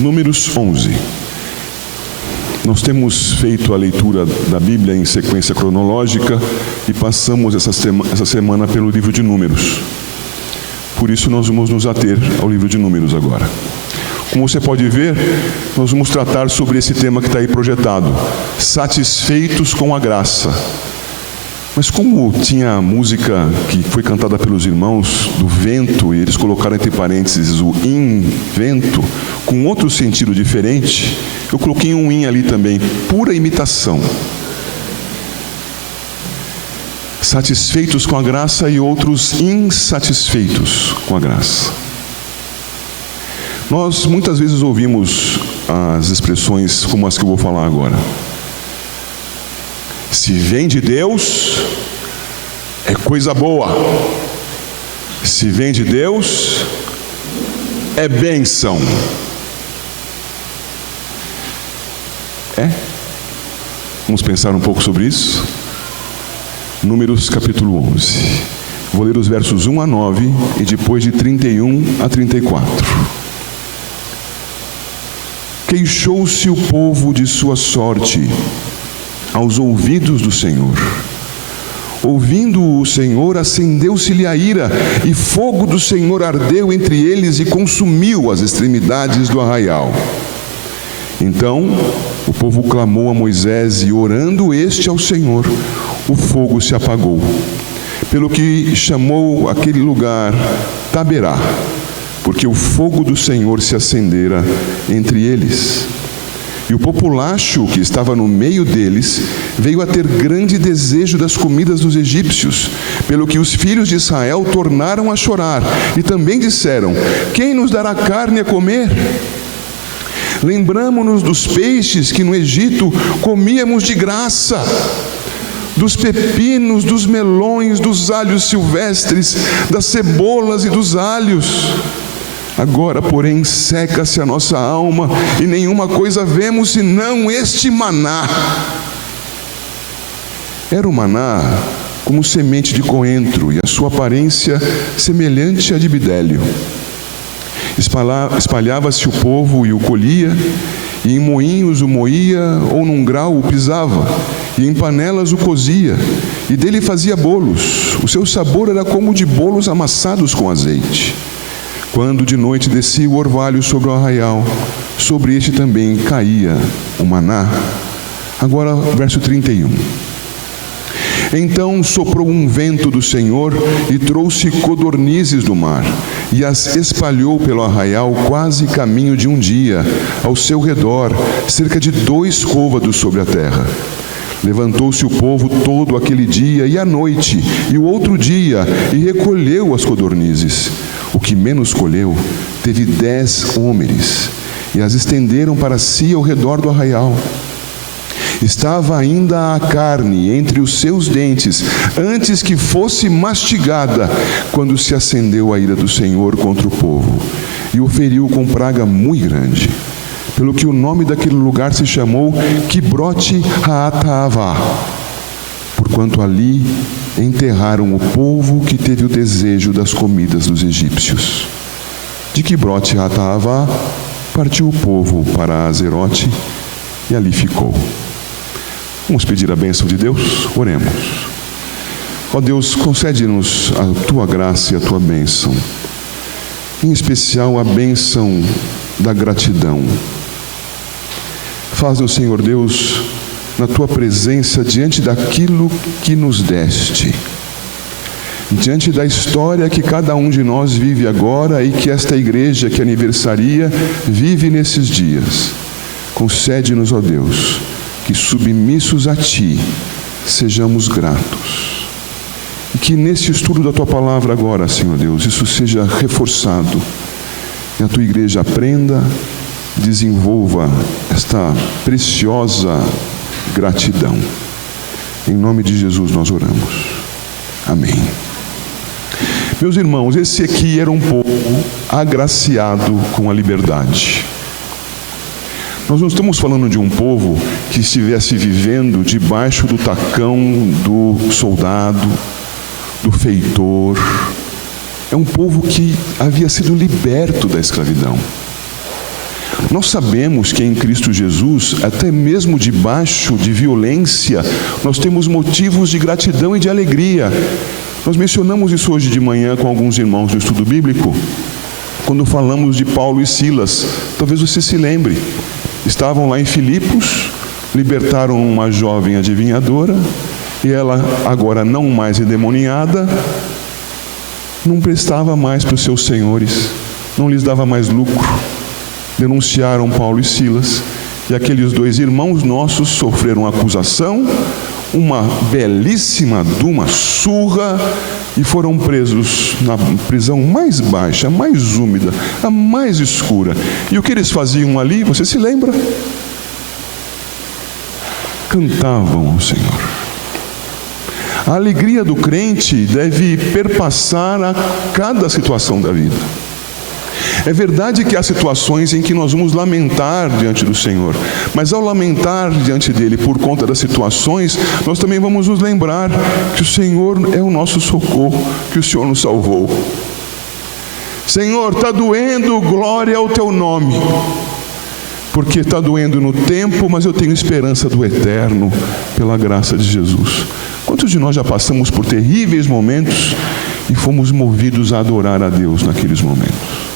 Números 11. Nós temos feito a leitura da Bíblia em sequência cronológica e passamos essa semana pelo livro de Números. Por isso nós vamos nos ater ao livro de Números agora. Como você pode ver, nós vamos tratar sobre esse tema que está aí projetado: satisfeitos com a graça. Mas como tinha a música que foi cantada pelos irmãos do vento, e eles colocaram entre parênteses o invento, com outro sentido diferente, eu coloquei um in ali também, pura imitação. Satisfeitos com a graça e outros insatisfeitos com a graça. Nós muitas vezes ouvimos as expressões como as que eu vou falar agora. Se vem de Deus, é coisa boa. Se vem de Deus, é bênção. Vamos pensar um pouco sobre isso? Números capítulo 11. Vou ler os versos 1 a 9 e depois de 31 a 34. Queixou-se o povo de sua sorte aos ouvidos do Senhor. Ouvindo o Senhor, acendeu-se-lhe a ira, e fogo do Senhor ardeu entre eles e consumiu as extremidades do arraial. Então o povo clamou a Moisés, e orando este ao Senhor, o fogo se apagou, pelo que chamou aquele lugar Taberá, porque o fogo do Senhor se acendera entre eles. E o populacho que estava no meio deles veio a ter grande desejo das comidas dos egípcios, pelo que os filhos de Israel tornaram a chorar, e também disseram: quem nos dará carne a comer? Lembramo-nos dos peixes que no Egito comíamos de graça, dos pepinos, dos melões, dos alhos silvestres, das cebolas e dos alhos. Agora, porém, seca-se a nossa alma, e nenhuma coisa vemos senão este maná. Era o maná como semente de coentro, e a sua aparência semelhante à de bidélio. Espalhava-se o povo e o colhia, e em moinhos o moía, ou num grau o pisava, e em panelas o cozia, e dele fazia bolos. O seu sabor era como de bolos amassados com azeite. Quando de noite descia o orvalho sobre o arraial, sobre este também caía o maná. Agora, verso 31. Então soprou um vento do Senhor e trouxe codornizes do mar, e as espalhou pelo arraial quase caminho de um dia, ao seu redor, cerca de 2 côvados sobre a terra. Levantou-se o povo todo aquele dia e à noite, e o outro dia, e recolheu as codornizes. O que menos colheu teve 10 homeres, e as estenderam para si ao redor do arraial. Estava ainda a carne entre os seus dentes, antes que fosse mastigada, quando se acendeu a ira do Senhor contra o povo, e o feriu com praga muito grande. Pelo que o nome daquele lugar se chamou Quibrote Haataavá, porquanto ali enterraram o povo que teve o desejo das comidas dos egípcios. De Quibrote Haataavá partiu o povo para Azerote, e ali ficou. Vamos pedir a bênção de Deus? Oremos. Ó Deus, concede-nos a Tua graça e a Tua bênção, em especial a bênção da gratidão. Faz-nos, Senhor Deus, na Tua presença, diante daquilo que nos deste, diante da história que cada um de nós vive agora e que esta igreja que aniversaria vive nesses dias. Concede-nos, ó Deus, que submissos a Ti sejamos gratos, e que nesse estudo da Tua palavra agora, Senhor Deus, isso seja reforçado, e a Tua igreja aprenda, desenvolva esta preciosa gratidão. Em nome de Jesus nós oramos. Amém. Meus irmãos, esse aqui era um povo agraciado com a liberdade. Nós não estamos falando de um povo que estivesse vivendo debaixo do tacão do soldado, do feitor. É um povo que havia sido liberto da escravidão. Nós sabemos que em Cristo Jesus, até mesmo debaixo de violência, nós temos motivos de gratidão e de alegria. Nós mencionamos isso hoje de manhã com alguns irmãos do estudo bíblico, quando falamos de Paulo e Silas. Talvez você se lembre. Estavam lá em Filipos, libertaram uma jovem adivinhadora, e ela, agora não mais endemoniada, não prestava mais para os seus senhores, não lhes dava mais lucro. Denunciaram Paulo e Silas, e aqueles dois irmãos nossos sofreram acusação, uma belíssima uma surra, e foram presos na prisão mais baixa, a mais úmida, a mais escura. E o que eles faziam ali, você se lembra? Cantavam ao Senhor. A alegria do crente deve perpassar a cada situação da vida. É verdade que há situações em que nós vamos lamentar diante do Senhor, mas ao lamentar diante dele por conta das situações, nós também vamos nos lembrar que o Senhor é o nosso socorro, que o Senhor nos salvou. Senhor, está doendo, glória ao teu nome, porque está doendo no tempo, mas eu tenho esperança do eterno, pela graça de Jesus. Quantos de nós já passamos por terríveis momentos e fomos movidos a adorar a Deus naqueles momentos?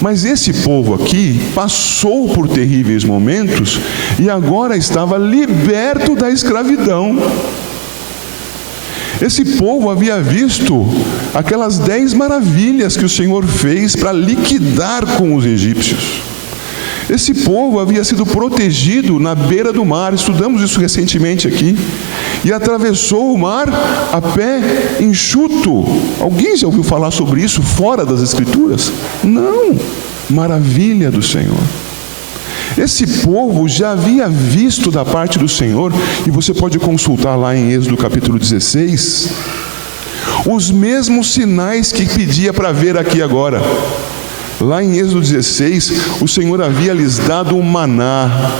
Mas esse povo aqui passou por terríveis momentos e agora estava liberto da escravidão. Esse povo havia visto aquelas 10 maravilhas que o Senhor fez para liquidar com os egípcios. Esse povo havia sido protegido na beira do mar, estudamos isso recentemente aqui, e atravessou o mar a pé enxuto. Alguém já ouviu falar sobre isso fora das Escrituras? Não, maravilha do Senhor. Esse povo já havia visto da parte do Senhor, e você pode consultar lá em Êxodo capítulo 16, os mesmos sinais que pedia para ver aqui agora. Lá em Êxodo 16, o Senhor havia lhes dado um maná.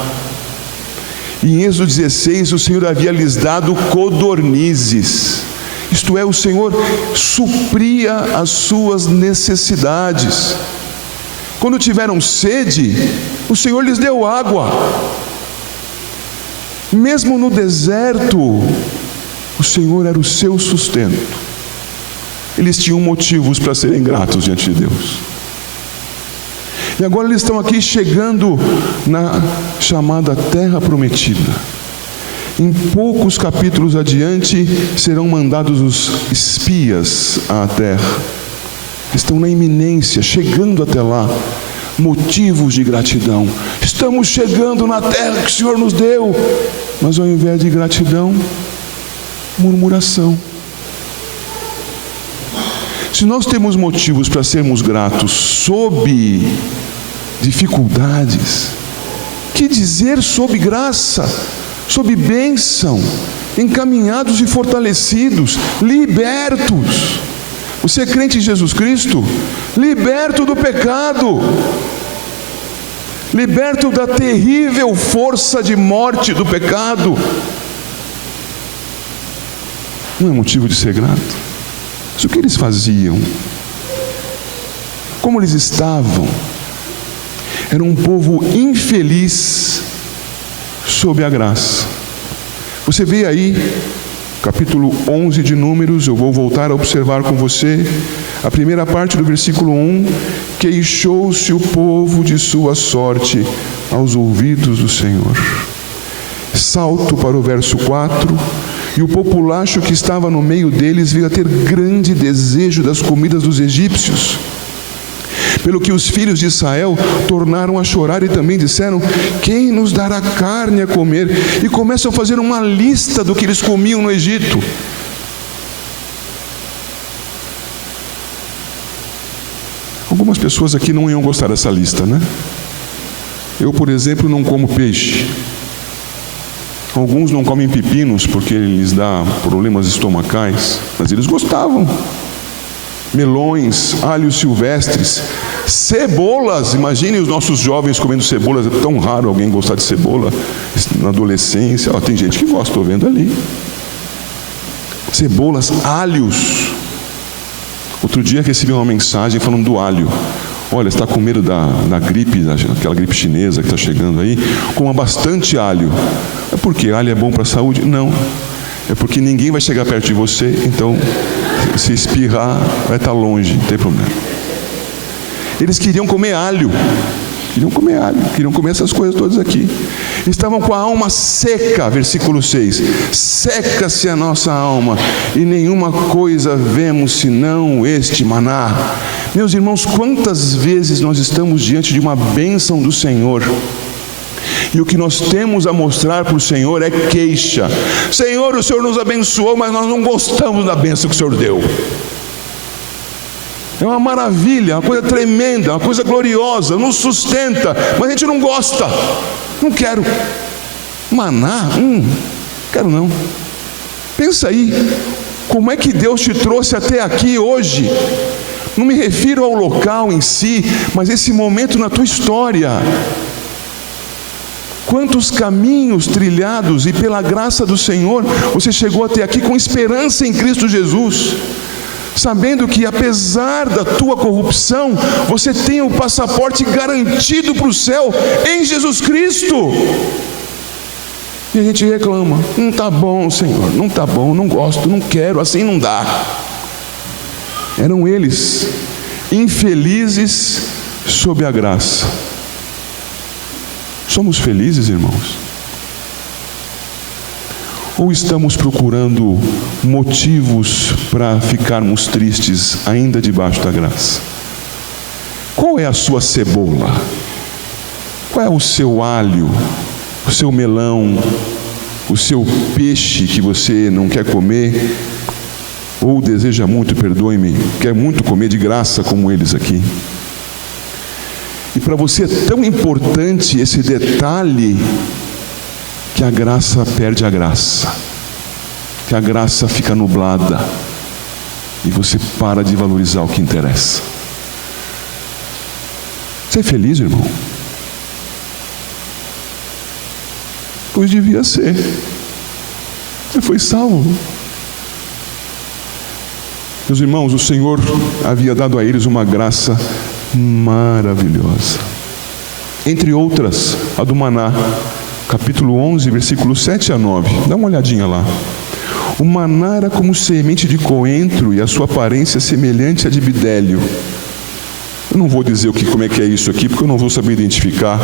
E em Êxodo 16, o Senhor havia lhes dado codornizes. Isto é, o Senhor supria as suas necessidades. Quando tiveram sede, o Senhor lhes deu água. Mesmo no deserto, o Senhor era o seu sustento. Eles tinham motivos para serem gratos diante de Deus. E agora eles estão aqui chegando na chamada Terra Prometida. Em poucos capítulos adiante serão mandados os espias à terra. Estão na iminência, chegando até lá. Motivos de gratidão. Estamos chegando na terra que o Senhor nos deu. Mas ao invés de gratidão, murmuração. Se nós temos motivos para sermos gratos sob dificuldades, que dizer sob graça, sob bênção, encaminhados e fortalecidos, libertos. Você é crente em Jesus Cristo? Liberto do pecado, liberto da terrível força de morte do pecado. Não é motivo de ser grato? Mas o que eles faziam? Como eles estavam? Era um povo infeliz sob a graça. Você vê aí, capítulo 11 de Números, eu vou voltar a observar com você, a primeira parte do versículo 1, queixou-se o povo de sua sorte aos ouvidos do Senhor. Salto para o verso 4, e o populacho que estava no meio deles veio a ter grande desejo das comidas dos egípcios. Pelo que os filhos de Israel tornaram a chorar e também disseram: quem nos dará carne a comer? E começam a fazer uma lista do que eles comiam no Egito. Algumas pessoas aqui não iam gostar dessa lista, né? Eu, por exemplo, não como peixe. Alguns não comem pepinos porque lhes dá problemas estomacais, mas eles gostavam. Melões, alhos silvestres, cebolas. Imagine os nossos jovens comendo cebolas. É tão raro alguém gostar de cebola na adolescência. Tem gente que gosta, estou vendo ali. Cebolas, alhos. Outro dia recebi uma mensagem falando do alho. olha, está com medo da gripe, aquela gripe chinesa que está chegando aí, coma bastante alho. É porque alho é bom para a saúde? Não. É porque ninguém vai chegar perto de você, então se espirrar vai estar longe, não tem problema. Eles queriam comer alho. Queriam comer essas coisas todas aqui. Estavam com a alma seca, versículo 6. Seca-se a nossa alma, e nenhuma coisa vemos senão este maná. Meus irmãos, quantas vezes nós estamos diante de uma bênção do Senhor, e o que nós temos a mostrar para o Senhor é queixa. Senhor, o Senhor nos abençoou, mas nós não gostamos da bênção que o Senhor deu. É uma maravilha, uma coisa tremenda, uma coisa gloriosa, nos sustenta, mas a gente não gosta. Não quero. Maná? Quero não. Pensa aí, como é que Deus te trouxe até aqui hoje? Não me refiro ao local em si, mas esse momento na tua história. Quantos caminhos trilhados, e pela graça do Senhor, você chegou até aqui com esperança em Cristo Jesus, sabendo que apesar da tua corrupção, você tem o passaporte garantido para o céu em Jesus Cristo. E a gente reclama: não está bom, Senhor, não está bom, não gosto, não quero, assim não dá. Eram eles, infelizes sob a graça. Somos felizes, irmãos? Ou estamos procurando motivos para ficarmos tristes ainda debaixo da graça? Qual é a sua cebola? Qual é o seu alho, o seu melão, o seu peixe que você não quer comer, ou deseja muito, perdoe-me, quer muito comer de graça como eles aqui? E para você é tão importante esse detalhe, que a graça perde a graça, que a graça fica nublada, e você para de valorizar o que interessa. Você é feliz, irmão? Pois devia ser. Você foi salvo. Meus irmãos, o Senhor havia dado a eles uma graça maravilhosa, entre outras, a do maná, capítulo 11, versículos 7 a 9, dá uma olhadinha lá. O maná era como semente de coentro, e a sua aparência semelhante à de bidélio. Eu não vou dizer como é que é isso aqui, porque eu não vou saber identificar.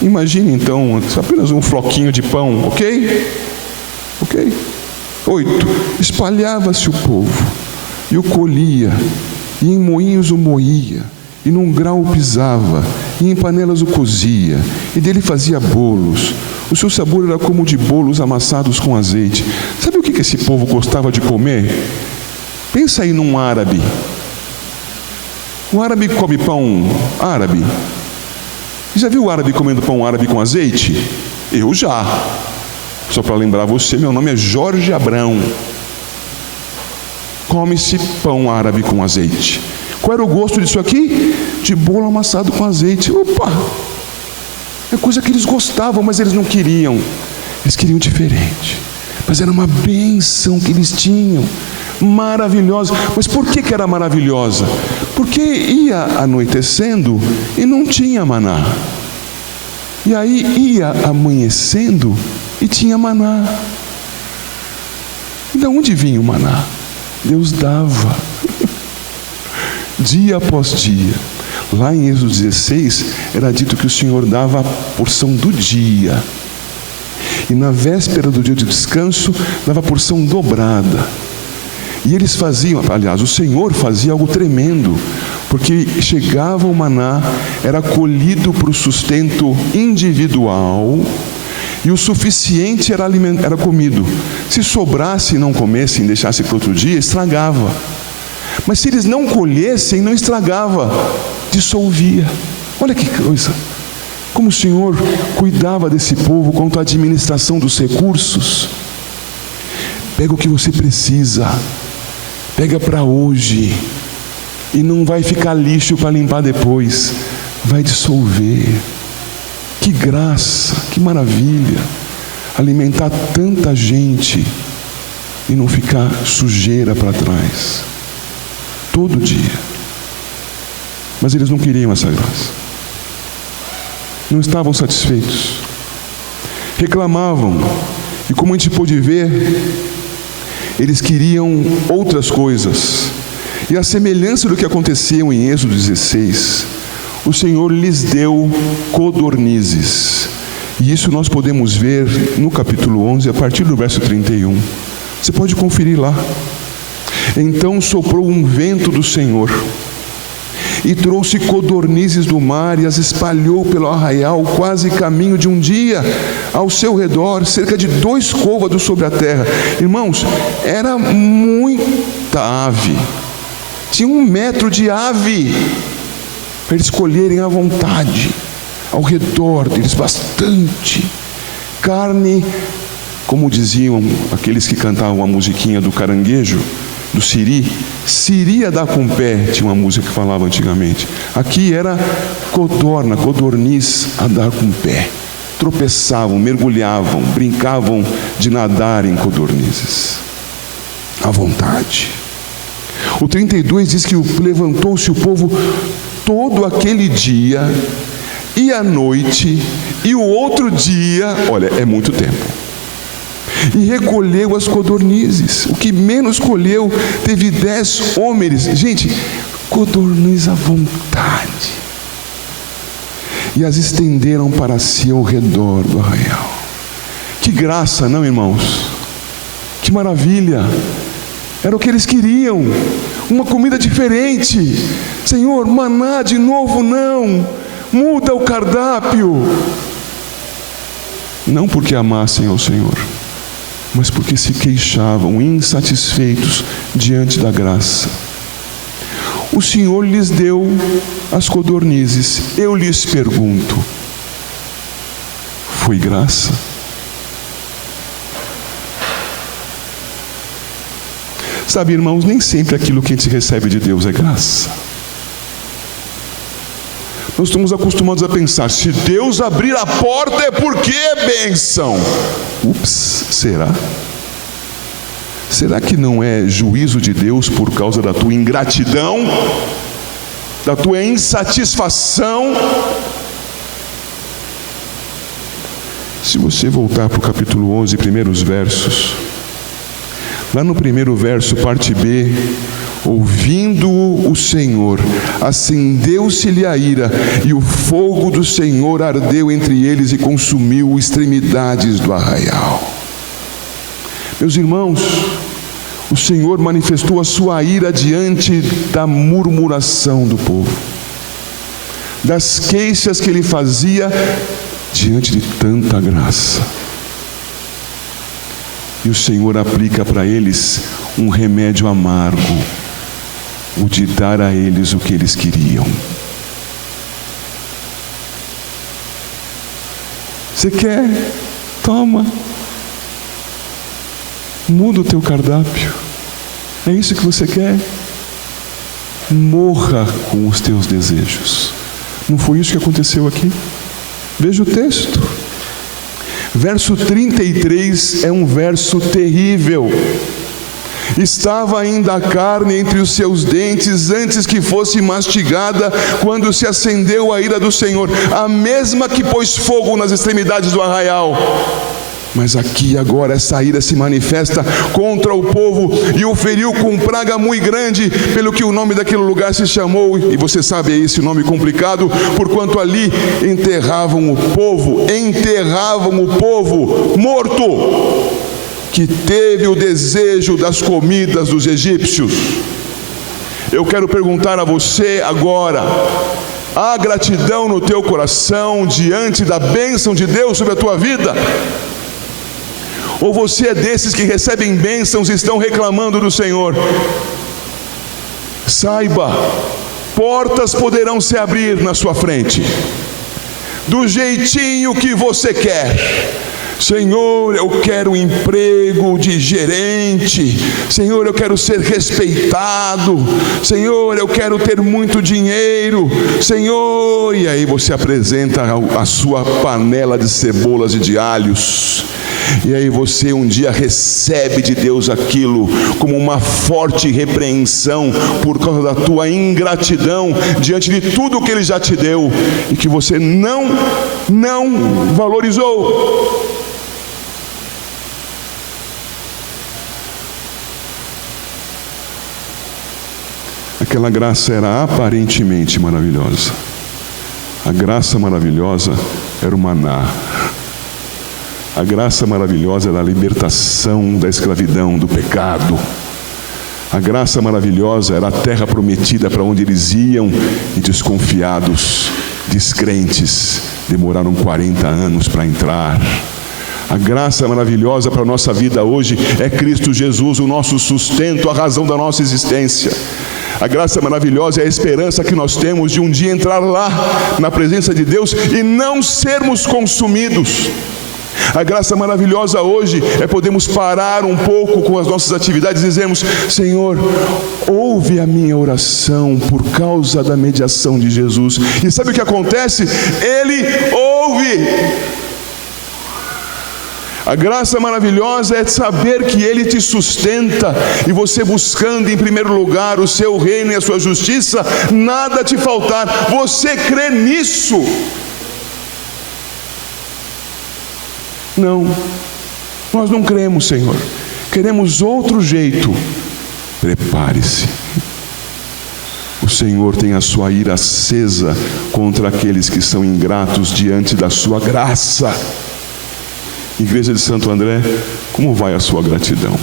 Imagine então, apenas um floquinho de pão, ok? 8. Espalhava-se o povo, e o colhia, e em moinhos o moía, e num grau o pisava, e em panelas o cozia, e dele fazia bolos. O seu sabor era como de bolos amassados com azeite. Sabe o que esse povo gostava de comer? Pensa aí num árabe. O árabe come pão árabe. Já viu o árabe comendo pão árabe com azeite? Eu já. Só para lembrar você, meu nome é Jorge Abrão. Come-se pão árabe com azeite. Qual era o gosto disso aqui? De bolo amassado com azeite. Opa! É coisa que eles gostavam, mas eles não queriam. Eles queriam diferente. Mas era uma bênção que eles tinham. Maravilhosa. Mas por que era maravilhosa? Porque ia anoitecendo e não tinha maná. E aí ia amanhecendo e tinha maná. E de onde vinha o maná? Deus dava. Dia após dia. Lá em Êxodo 16, era dito que o Senhor dava a porção do dia. E na véspera do dia de descanso, dava a porção dobrada. E eles faziam, aliás, o Senhor fazia algo tremendo, porque chegava o maná, era colhido para o sustento individual, e o suficiente era comido. Se sobrasse e não comessem, deixasse para outro dia, estragava. Mas se eles não colhessem, não estragava, dissolvia. Olha que coisa, como o Senhor cuidava desse povo quanto à administração dos recursos. Pega o que você precisa, pega para hoje, e não vai ficar lixo para limpar depois, vai dissolver. Que graça, que maravilha, alimentar tanta gente e não ficar sujeira para trás. Todo dia. Mas eles não queriam essa graça. Não estavam satisfeitos. Reclamavam. E como a gente pôde ver, eles queriam outras coisas. E a semelhança do que aconteceu em Êxodo 16, o Senhor lhes deu codornizes. E isso nós podemos ver no capítulo 11, a partir do verso 31. Você pode conferir lá. Então soprou um vento do Senhor, e trouxe codornizes do mar, e as espalhou pelo arraial, quase caminho de um dia, ao seu redor, cerca de 2 côvados sobre a terra. Irmãos, era muita ave. Tinha 1 metro de ave, para eles colherem à vontade. Ao redor deles, bastante carne, como diziam aqueles que cantavam a musiquinha do caranguejo, do siri. Siri a dar com pé, tinha uma música que falava antigamente. Aqui era codorniz a dar com pé. Tropeçavam, mergulhavam, brincavam de nadar em codornizes à vontade. O 32 diz que levantou-se o povo todo aquele dia e à noite e o outro dia, olha, é muito tempo, e recolheu as codornizes. O que menos colheu teve 10 homens. Gente, codorniz à vontade. E as estenderam para si ao redor do arraial. Que graça, não, irmãos? Que maravilha! Era o que eles queriam, uma comida diferente. Senhor, maná de novo não, muda o cardápio. Não porque amassem ao Senhor, mas porque se queixavam, insatisfeitos diante da graça. O Senhor lhes deu as codornizes. Eu lhes pergunto, foi graça? Sabe, irmãos, nem sempre aquilo que a gente recebe de Deus é graça. Nós estamos acostumados a pensar, se Deus abrir a porta é porque é bênção. Ups, será? Será que não é juízo de Deus por causa da tua ingratidão? Da tua insatisfação? Se você voltar para o capítulo 11, primeiros versos, lá no primeiro verso, parte B, ouvindo-o o Senhor, acendeu-se-lhe a ira, e o fogo do Senhor ardeu entre eles e consumiu extremidades do arraial. Meus irmãos, o Senhor manifestou a sua ira diante da murmuração do povo, das queixas que ele fazia diante de tanta graça. E o Senhor aplica para eles um remédio amargo, o de dar a eles o que eles queriam. Você quer? Toma. Muda o teu cardápio. É isso que você quer? Morra com os teus desejos. Não foi isso que aconteceu aqui? Veja o texto. Verso 33 é um verso terrível. Estava ainda a carne entre os seus dentes antes que fosse mastigada, quando se acendeu a ira do Senhor, a mesma que pôs fogo nas extremidades do arraial. Mas aqui agora essa ira se manifesta contra o povo e o feriu com praga muito grande, pelo que o nome daquele lugar se chamou, e você sabe esse nome complicado, porquanto ali enterravam o povo morto, que teve o desejo das comidas dos egípcios. Eu quero perguntar a você agora: há gratidão no teu coração diante da bênção de Deus sobre a tua vida? Ou você é desses que recebem bênçãos e estão reclamando do Senhor? Saiba, portas poderão se abrir na sua frente, do jeitinho que você quer. Senhor, eu quero um emprego de gerente. Senhor, eu quero ser respeitado. Senhor, eu quero ter muito dinheiro. Senhor, e aí você apresenta a sua panela de cebolas e de alhos. E aí você um dia recebe de Deus aquilo como uma forte repreensão por causa da tua ingratidão diante de tudo que Ele já te deu e que você não valorizou. Aquela graça era aparentemente maravilhosa. A graça maravilhosa era o maná. A graça maravilhosa era a libertação da escravidão, do pecado. A graça maravilhosa era a terra prometida para onde eles iam e desconfiados, descrentes, demoraram 40 anos para entrar. A graça maravilhosa para a nossa vida hoje é Cristo Jesus, o nosso sustento, a razão da nossa existência. A graça maravilhosa é a esperança que nós temos de um dia entrar lá na presença de Deus e não sermos consumidos. A graça maravilhosa hoje é podermos parar um pouco com as nossas atividades e dizermos: Senhor, ouve a minha oração por causa da mediação de Jesus. E sabe o que acontece? Ele ouve. A graça maravilhosa é saber que Ele te sustenta, e você buscando em primeiro lugar o seu reino e a sua justiça, nada te faltar. Você crê nisso? Não, nós não cremos, Senhor. Queremos outro jeito. Prepare-se. O Senhor tem a sua ira acesa contra aqueles que são ingratos diante da sua graça. Igreja de Santo André, como vai a sua gratidão?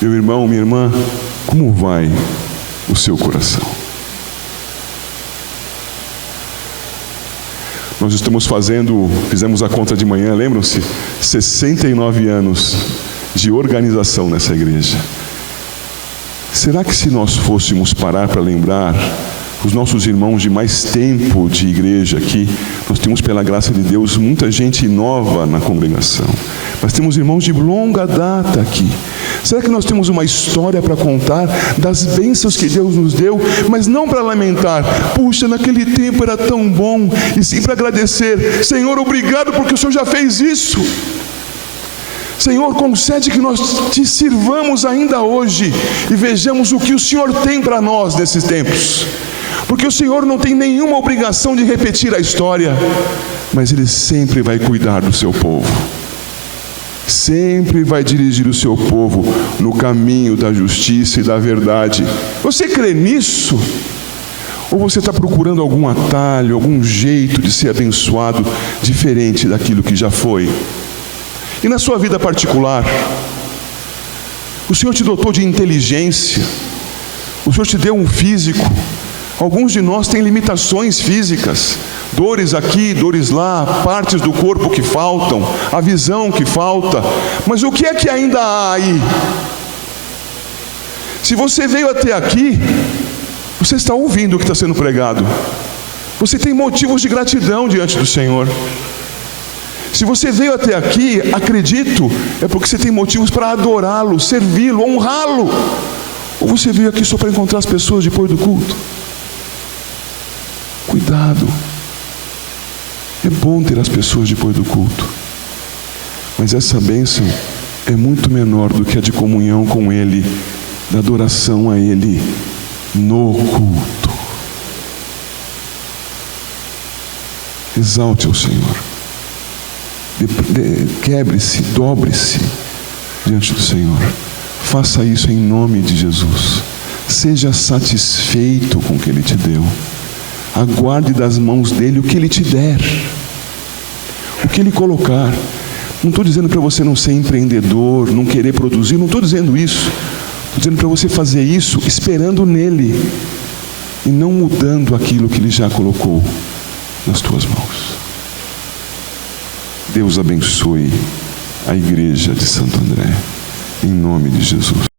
Meu irmão, minha irmã, como vai o seu coração? Nós fizemos a conta de manhã, lembram-se? 69 anos de organização nessa igreja. Será que se nós fôssemos parar para lembrar os nossos irmãos de mais tempo de igreja aqui, nós temos, pela graça de Deus, muita gente nova na congregação, mas temos irmãos de longa data aqui. Será que nós temos uma história para contar das bênçãos que Deus nos deu, mas não para lamentar: puxa, naquele tempo era tão bom, e sim para agradecer: Senhor, obrigado porque o Senhor já fez isso. Senhor, concede que nós te sirvamos ainda hoje e vejamos o que o Senhor tem para nós nesses tempos. Porque o Senhor não tem nenhuma obrigação de repetir a história, mas Ele sempre vai cuidar do seu povo. Sempre vai dirigir o seu povo no caminho da justiça e da verdade. Você crê nisso? Ou você está procurando algum atalho, algum jeito de ser abençoado diferente daquilo que já foi? E na sua vida particular, o Senhor te dotou de inteligência, o Senhor te deu um físico. Alguns de nós têm limitações físicas, dores aqui, dores lá, partes do corpo que faltam, a visão que falta. Mas o que é que ainda há aí? Se você veio até aqui, você está ouvindo o que está sendo pregado. Você tem motivos de gratidão diante do Senhor. Se você veio até aqui, acredito, é porque você tem motivos para adorá-lo, servi-lo, honrá-lo. Ou você veio aqui só para encontrar as pessoas depois do culto? Cuidado. É bom ter as pessoas depois do culto, mas essa bênção é muito menor do que a de comunhão com Ele, da adoração a Ele no culto. Exalte o Senhor. Quebre-se, dobre-se diante do Senhor. Faça isso em nome de Jesus. Seja satisfeito com o que Ele te deu. Aguarde das mãos dEle o que Ele te der, o que Ele colocar. Não estou dizendo para você não ser empreendedor, não querer produzir, não estou dizendo isso. Estou dizendo para você fazer isso esperando nele e não mudando aquilo que Ele já colocou nas tuas mãos. Deus abençoe a igreja de Santo André, em nome de Jesus.